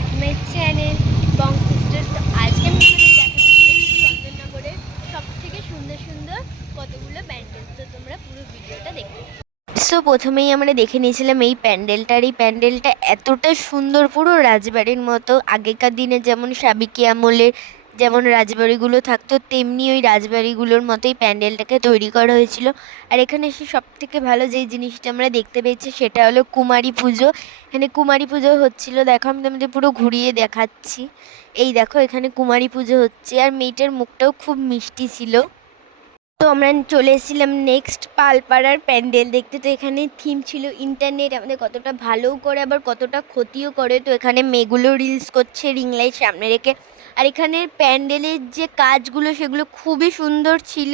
Back to my channel Bong sister. তো আজকে আমি তোমাদের দেখাতে চলেছি চন্দননগরের সব থেকে সুন্দর সুন্দর কতগুলো প্যান্ডেল। তো তোমরা পুরো ভিডিওটা দেখতে। সো প্রথমেই আমরা দেখে নিয়েছিলাম এই প্যান্ডেলটার। এই প্যান্ডেলটা এতটা সুন্দর, পুরো রাজবাড়ির মতো। আগেকার দিনে যেমন সাবেকি আমলের যেমন রাজবাড়িগুলো থাকতো, তেমনি ওই রাজবাড়িগুলোর মতোই প্যান্ডেলটাকে তৈরি করা হয়েছিল। আর এখানে এসে সব থেকে ভালো যেই জিনিসটা আমরা দেখতে পেয়েছি সেটা হলো কুমারী পুজো। এখানে কুমারী পুজো হচ্ছিল, দেখো আমি তোমাদের পুরো ঘুরিয়ে দেখাচ্ছি। এই দেখো এখানে কুমারী পুজো হচ্ছে, আর মেয়েটার মুখটাও খুব মিষ্টি ছিল। তো আমরা চলে এসেছিলাম নেক্সট পালপাড়ার প্যান্ডেল দেখতে। তো এখানে থিম ছিল ইন্টারনেট আমাদের কতটা ভালোও করে আবার কতটা ক্ষতিও করে। তো এখানে মেয়েগুলো রিলস করছে রিং লাইট সামনে রেখে। আর এখানের প্যান্ডেলের যে কাজগুলো সেগুলো খুবই সুন্দর ছিল,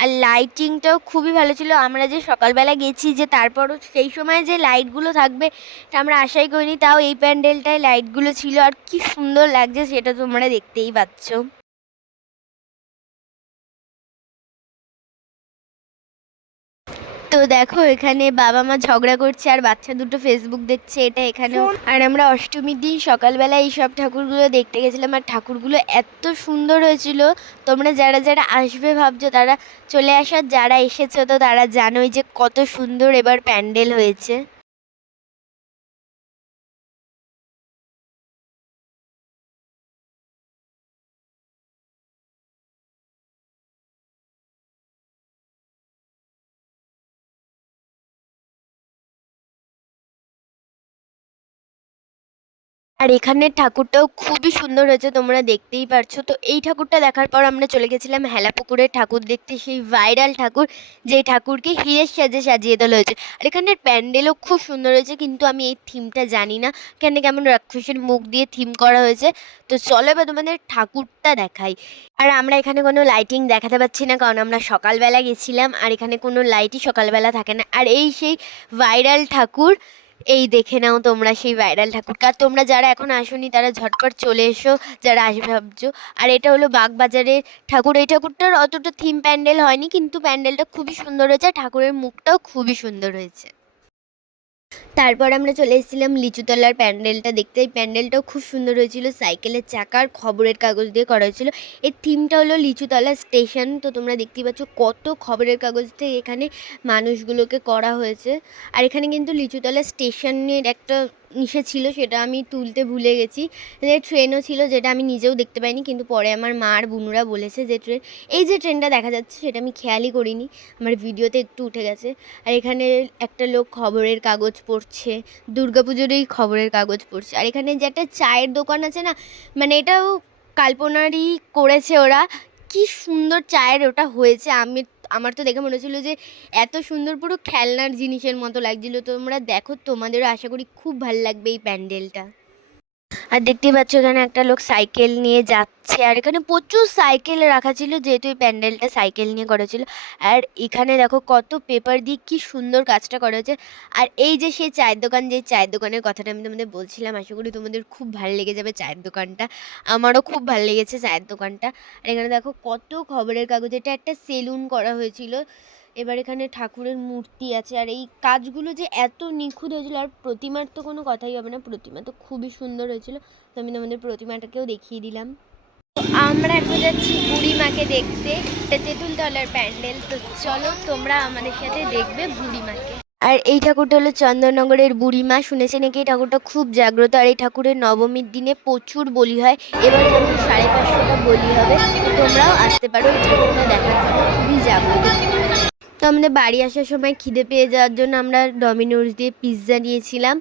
আর লাইটিংটাও খুবই ভালো ছিল। আমরা যে সকালবেলা গেছি, যে তারপরও সেই সময় যে লাইটগুলো থাকবে তা আমরা আশাই করিনি, তাও এই প্যান্ডেলটায় লাইটগুলো ছিল। আর কি সুন্দর লাগছে সেটা তোমরা দেখতেই পাচ্ছ। তো দেখো এখানে বাবা মা ঝগড়া করছে আর বাচ্চা দুটো ফেসবুক দেখছে, এটা এখানেও। আর আমরা অষ্টমীর দিন সকালবেলা এই সব ঠাকুরগুলো দেখতে গেছিলাম, আর ঠাকুরগুলো এত সুন্দর হয়েছিল। তোমরা যারা যারা আসবে ভাবছো তারা চলে আসার, যারা এসেছো তো তারা জানোই যে কত সুন্দর এবার প্যান্ডেল হয়েছে। আর এখানের ঠাকুরটাও খুবই সুন্দর হয়েছে, তোমরা দেখতেই পারছো। তো এই ঠাকুরটা দেখার পর আমরা চলে গেছিলাম হেলাপুকুরের ঠাকুর দেখতে, সেই ভাইরাল ঠাকুর যেই ঠাকুরকে হীরের সাজে সাজিয়ে তোলা হয়েছে। আর এখানের প্যান্ডেলও খুব সুন্দর হয়েছে, কিন্তু আমি এই থিমটা জানি না কেন, কেমন রাক্ষসের মুখ দিয়ে থিম করা হয়েছে। তো চলো এবার তোমাদের ঠাকুরটা দেখাই। আর আমরা এখানে কোনো লাইটিং দেখাতে পাচ্ছি না, কারণ আমরা সকালবেলা গেছিলাম আর এখানে কোনো লাইটই সকালবেলা থাকে না। আর এই সেই ভাইরাল ঠাকুর, এই দেখে নাও তোমরা সেই ভাইরাল ঠাকুরটা। আর তোমরা যারা এখন আসোনি তারা ঝটপট চলে এসো, যারা আসবে ভাবছো। আর এটা হলো বাগবাজারের ঠাকুর। এই ঠাকুরটার অতটা থিম প্যান্ডেল হয়নি, কিন্তু প্যান্ডেলটা খুবই সুন্দর হয়েছে, ঠাকুরের মুখটাও খুবই সুন্দর হয়েছে। তারপর আমরা চলে এসেছিলাম লিচুতলার প্যান্ডেলটা দেখতে। এই প্যান্ডেলটাও খুব সুন্দর হয়েছিল, সাইকেলের চাকার খবরের কাগজ দিয়ে করা হয়েছিল। এই থিমটা হলো লিচুতলা স্টেশন। তো তোমরা দেখতেই পাচ্ছ কত খবরের কাগজ দিয়ে এখানে মানুষগুলোকে করা হয়েছে। আর এখানে কিন্তু লিচুতলা স্টেশনের একটা ইসে ছিল, সেটা আমি তুলতে ভুলে গেছি। ট্রেনও ছিল, যেটা আমি নিজেও দেখতে পাইনি, কিন্তু পরে আমার মা আর বুনুরা বলেছে যে ট্রেন, এই যে ট্রেনটা দেখা যাচ্ছে সেটা আমি খেয়ালই করিনি, আমার ভিডিওতে একটু উঠে গেছে। আর এখানে একটা লোক খবরের কাগজ পড়ছে, দুর্গাপুজোরই খবরের কাগজ পড়ছে। আর এখানে যে একটা চায়ের দোকান আছে না, মানে এটাও কাল্পনারই করেছে ওরা। কি সুন্দর চায়ের ওটা হয়েছে, আমার তো দেখে মনে হচ্ছিলো যে এত সুন্দর, পুরো খেলনার জিনিসের মতো লাগছিলো। তোমরা দেখো, তোমাদেরও আশা করি খুব ভালো লাগবে এই প্যান্ডেলটা। আর দেখতেই পাচ্ছ এখানে একটা লোক সাইকেল নিয়ে যাচ্ছে, আর এখানে প্রচুর সাইকেল রাখা ছিল, যেহেতু এই প্যান্ডেলটা সাইকেল নিয়ে করা ছিল। আর এখানে দেখো কত পেপার দিয়ে কি সুন্দর কাজটা করা হয়েছে। আর এই যে সেই চায়ের দোকান, যে চায়ের দোকানের কথাটা আমি তোমাদের বলছিলাম, আশা করি তোমাদের খুব ভালো লেগে যাবে চায়ের দোকানটা। আমারও খুব ভালো লেগেছে চায়ের দোকানটা। আর এখানে দেখো কত খবরের কাগজ, এটা একটা সেলুন করা হয়েছিল। এবার এখানে ঠাকুরের মূর্তি আছে, আর এই কাজগুলো যে এত নিখুঁত হয়েছিল। আর প্রতিমার তো কোনো কথাই হবে না, প্রতিমা তো খুবই সুন্দর হয়েছিল। তো আমি তোমাদের প্রতিমাটাকেও দেখিয়ে দিলাম। তো আমরা এখন যাচ্ছি বুড়িমাকে দেখতে, এটা তেঁতুলতলার প্যান্ডেল। তো চলো তোমরা আমাদের সাথে দেখবে বুড়িমাকে। আর এই ঠাকুরটা হলো চন্দননগরের বুড়িমা। শুনেছি নাকি এই ঠাকুরটা খুব জাগ্রত, আর এই ঠাকুরের নবমীর দিনে প্রচুর বলি হয়। এবার যেমন 550টা বলি হবে, তো তোমরাও আসতে পারো এই ঠাকুরটা দেখার জন্য, খুবই জাগ্রত। তো আমাদের বাড়ি আসার সময় খিদে পেয়ে যাওয়ার জন্য আমরা ডমিনোজ দিয়ে পিৎজা নিয়েছিলাম।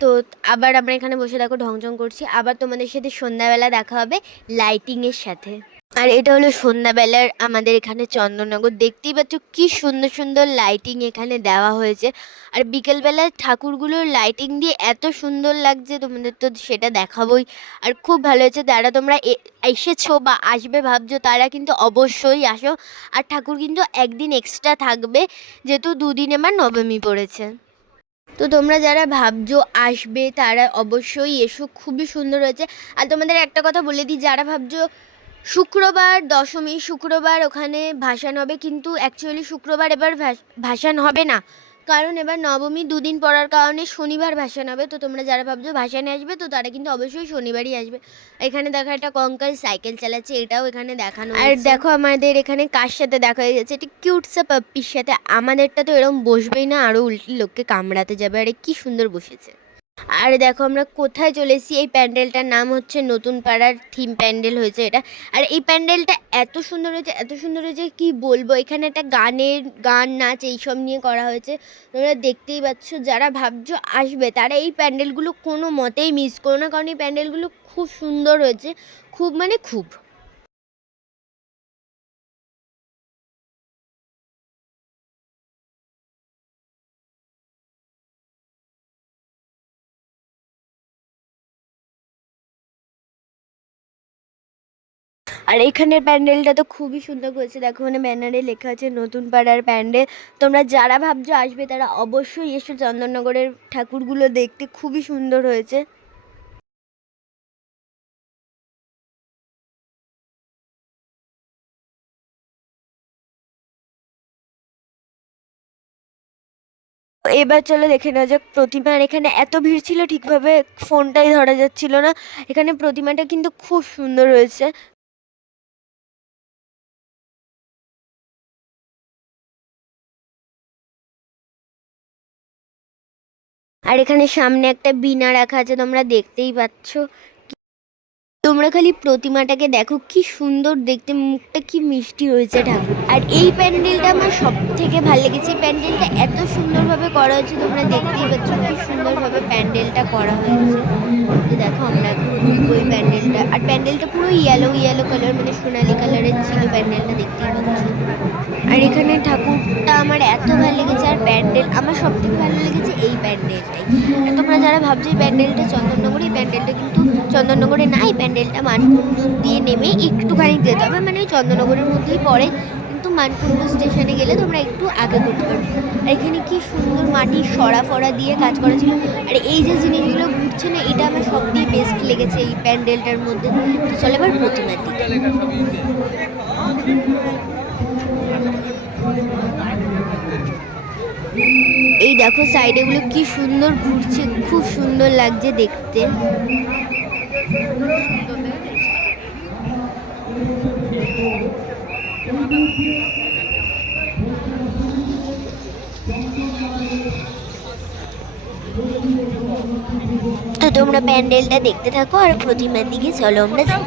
তো আবার আমরা এখানে বসে দেখো ঢংঢং করছি। আবার তোমাদের সাথে সন্ধ্যাবেলা দেখা হবে লাইটিংয়ের সাথে। আর এটা হলো সন্ধ্যাবেলার আমাদের এখানে চন্দননগর। দেখতেই পাচ্ছ কি সুন্দর সুন্দর লাইটিং এখানে দেওয়া হয়েছে। আর বিকেলবেলার ঠাকুরগুলোর লাইটিং দিয়ে এত সুন্দর লাগছে, তোমাদের তো সেটা দেখাবোই। আর খুব ভালো হয়েছে। যারা তোমরা এসেছো বা আসবে ভাবছো তারা কিন্তু অবশ্যই আসো। আর ঠাকুর কিন্তু একদিন এক্সট্রা থাকবে, যেহেতু দুদিন আমার নবমী পড়েছে। তো তোমরা যারা ভাবছো আসবে তারা অবশ্যই এসো, খুবই সুন্দর হয়েছে। আর তোমাদের একটা কথা বলে দিই, যারা ভাবছো শুক্রবার দশমী, শুক্রবার ওখানে ভাসান হবে, কিন্তু অ্যাকচুয়ালি শুক্রবার এবার ভাসান হবে না, কারণ এবার নবমী দুদিন পড়ার কারণে শনিবার ভাসান হবে। তো তোমরা যারা ভাবছো ভাসানে আসবে তো তারা কিন্তু অবশ্যই শনিবারই আসবে। এখানে দেখো একটা কঙ্কাল সাইকেল চালাচ্ছে, এটাও এখানে দেখানো আর দেখো আমাদের এখানে কার সাথে দেখা হয়ে যাচ্ছে, এটা কিউট সা পাপ্পির সাথে। আমাদেরটা তো এরকম বসবেই না, আরও উল্টে লোককে কামড়াতে যাবে। আরে কি সুন্দর বসেছে। আর দেখো আমরা কোথায় চলে এসেছি, এই প্যান্ডেলটার নাম হচ্ছে নতুন পাড়ার থিম প্যান্ডেল হয়েছে এটা। আর এই প্যান্ডেলটা এত সুন্দর হয়েছে, এত সুন্দর হয়েছে কি বলবো। এখানে একটা গান নাচ এইসব নিয়ে করা হয়েছে। তোমরা দেখতেই পাচ্ছ, যারা ভাবছো আসবে তারা এই প্যান্ডেলগুলো কোনো মতেই মিস করো না, কারণ এই প্যান্ডেলগুলো খুব সুন্দর হয়েছে, খুব মানে খুব। আর এখানের প্যান্ডেলটা তো খুবই সুন্দর করেছে। দেখো মানে ব্যানারে লেখা আছে নতুন পাড়ার প্যান্ডেল। তোমরা যারা ভাবছো আসবে তারা অবশ্যই এসো চন্দননগরের ঠাকুরগুলো দেখতে, খুবই সুন্দর হয়েছে। এবার চলো দেখে নেওয়া যাক প্রতিমা। আর এখানে এত ভিড় ছিল ঠিকভাবে ফোনটাই ধরা যাচ্ছিল না। এখানে প্রতিমাটা কিন্তু খুব সুন্দর হয়েছে। আর এখানে সামনে একটা বীণা রাখা আছে, তোমরা দেখতেই পাচ্ছ। তোমরা খালি প্রতিমাটাকে দেখো, কি সুন্দর দেখতে, মুখটা কি মিষ্টি হয়েছে ঠাকুর। আর এই প্যান্ডেলটা আমার সব থেকে ভালো লেগেছে। এই প্যান্ডেলটা এত সুন্দরভাবে করা হয়েছে, তোমরা দেখতেই পাচ্ছ কি সুন্দরভাবে প্যান্ডেলটা করা হয়েছে। তো দেখো আমরা এখন ওই প্যান্ডেলটা, আর প্যান্ডেলটা পুরো ইয়েলো ইয়েলো কালার, মানে সোনালি কালারের ছিল প্যান্ডেলটা, দেখতেই পাচ্ছ। আর এখানে ঠাকুরটা আমার এত ভালো লেগেছে, আর প্যান্ডেল আমার সব থেকে ভালো লেগেছে এই প্যান্ডেলটাই। আর তোমরা যারা ভাবছো এই প্যান্ডেলটা চন্দননগরে, এই প্যান্ডেলটা কিন্তু চন্দননগরে না, এই প্যান্ডেলটা মানকুণ্ডু দিয়ে নেমে একটুখানি যেতে হবে, মানে চন্দননগরের মধ্যেই পড়ে, কিন্তু মানকুণ্ডু স্টেশনে গেলে তোমরা একটু আগে করতে পারবে। আর এখানে কি সুন্দর মাটির সরা ফরা দিয়ে কাজ করা ছিল। আর এই যে জিনিসগুলো ঘুরছে না, এটা আমার সব থেকে বেস্ট লেগেছে এই প্যান্ডেলটার মধ্যে। তো চলে এবার প্রতিমার দিকে। এই দেখো সাইডে গুলো কি সুন্দর ঘুরছে, খুব সুন্দর লাগছে দেখতে। তো তোমরা প্যান্ডেলটা দেখতে থাকো আর প্রতিমার দিকে চলো আমরা যাই।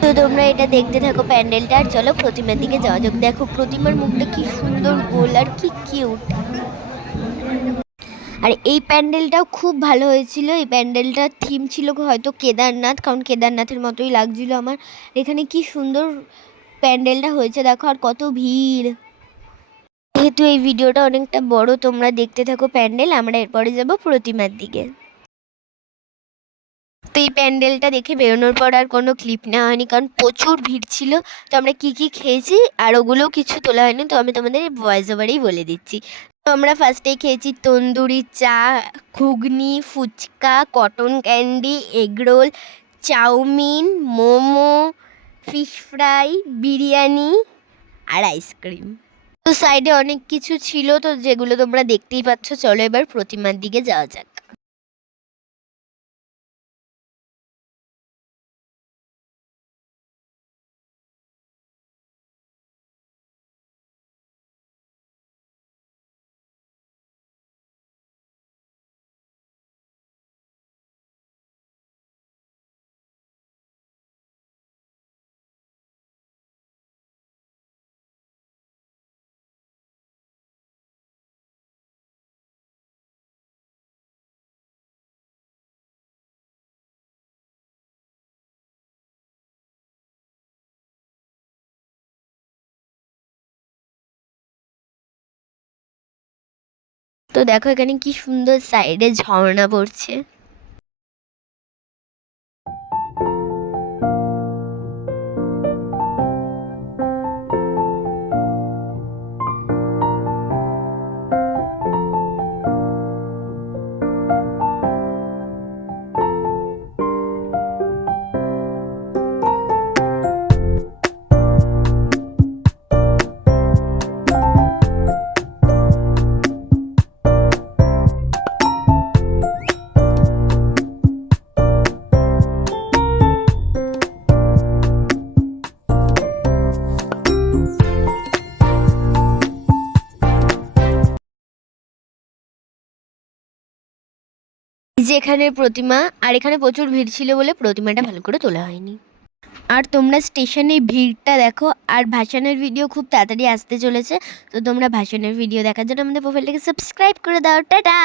তো তোমরা এটা দেখতে থাকো প্যান্ডেলটা, আর চলো প্রতিমার দিকে যাওয়া যাক। দেখো প্রতিমার মুখটা কি সুন্দর গোল আর কি কিউট। আর এই প্যান্ডেলটাও খুব ভালো হয়েছিল। এই প্যান্ডেলটার থিম ছিল হয়তো কেদারনাথ, কারণ কেদারনাথের মতোই লাগছিল আমার। এখানে কি সুন্দর প্যান্ডেলটা হয়েছে দেখো, আর কত ভিড়। যেহেতু এই ভিডিওটা অনেকটা বড়, তোমরা দেখতে থাকো প্যান্ডেল, আমরা এরপরে যাব প্রতিমার দিকে। তো এই প্যান্ডেলটা দেখে বেরোনোর পর আর কোনো ক্লিপ নেওয়া হয়নি, কারণ প্রচুর ভিড় ছিল। তো আমরা কি কি খেয়েছি আর ওগুলোও কিছু তোলা হয়নি, তো আমি তোমাদের ভয়েস ওভারেই বলে দিচ্ছি। তো আমরা ফার্স্টেই খেয়েছি তন্দুরি চা, ghugni, phuchka, cotton candy, egg roll, chowmein, momo, fish fry, biryani আর আইসক্রিম। তো সাইডে অনেক কিছু ছিল, তো যেগুলো তোমরা দেখতেই পাচ্ছ। চলো এবার প্রতিমার দিকে যাওয়া যাক। তো দেখো এখানে কি সুন্দর সাইডে ঝর্ণা পড়ছে। যেখানে প্রতিমা, আর এখানে প্রচুর ভিড় ছিল বলে প্রতিমাটা ভালো করে তোলা হয়নি। আর তোমরা স্টেশনে ভিড়টা দেখো। আর ভাসানের ভিডিও খুব তাড়াতাড়ি আসতে চলেছে, তো তোমরা ভাসানের ভিডিও দেখার জন্য আমাদের প্রোফাইলটাকে সাবস্ক্রাইব করে দাও। টাটা।